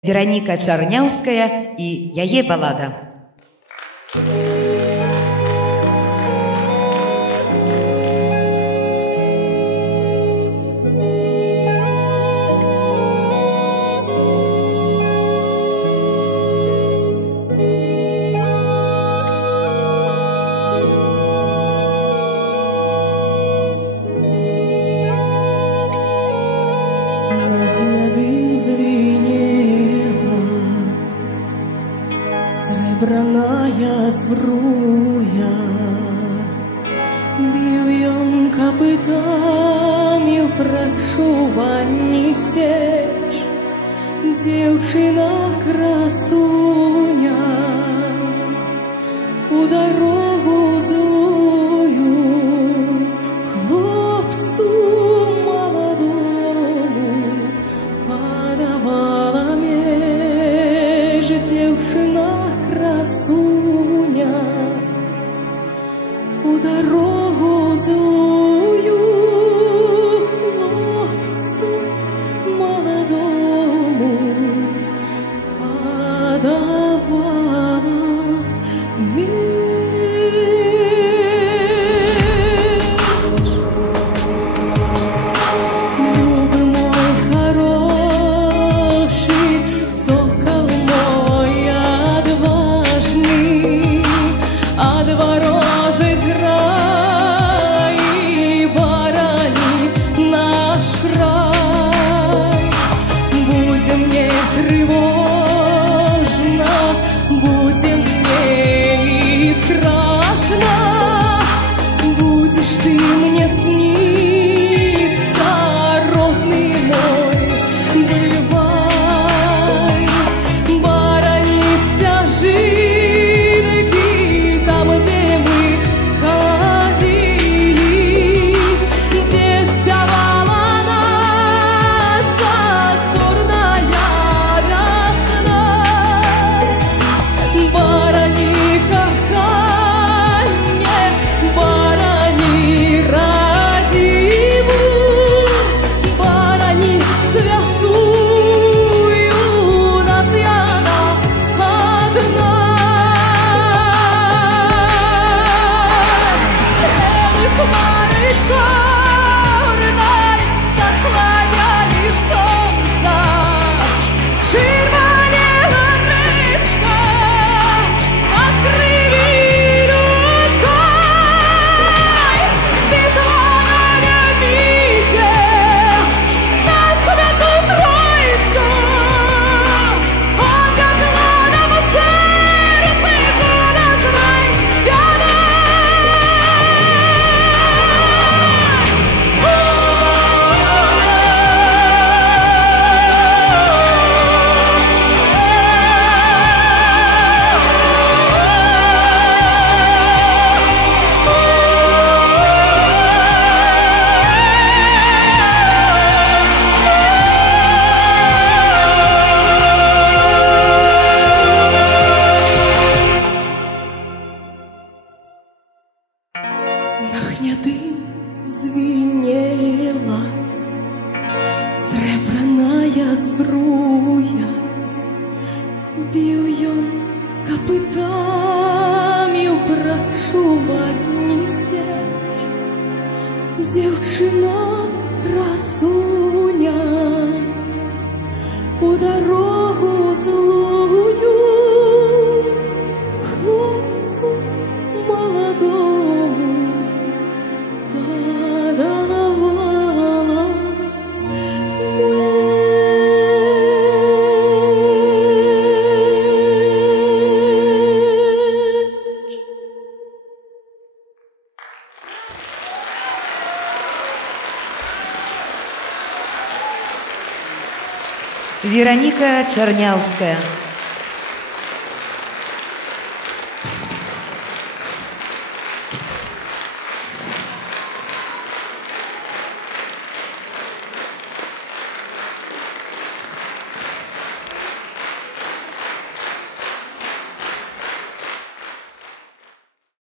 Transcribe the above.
Вероника Чарняўская и яе балада. На гнядым звенела срэбраная збруя, біў ён капытамі ў прачуванні сеч. Дзеўчына красуня у дарогу злую хлопцу подавала меж. Дзеўчына красуня у дарогу злую хлопцу маладому подавала меж. Любы мой хороший, сокол мой отважный, от ворожей зграи борони наш край. Будем мне тревожно, будем мне и страшно, будешь ты мне сниться, родный мой, бывай. Борони стяжинки там, где мы ходили, где спевала наша зорная весна. Борони коханье, борони родиму, борони святую, нас яна одна. Стрелы хмары черной заслоняли солнце, червонела речка от крови людской. Битва на Лемите, на Святую Троицу, облекла нам сердце железной пяной. На гнядым звенела срэбраная збруя, біў ён капытамі ў прачуванні сеч. Дзеўчына красуня у дарогу злую хлопцу маладому подавала меж. Вероника Чарняўская.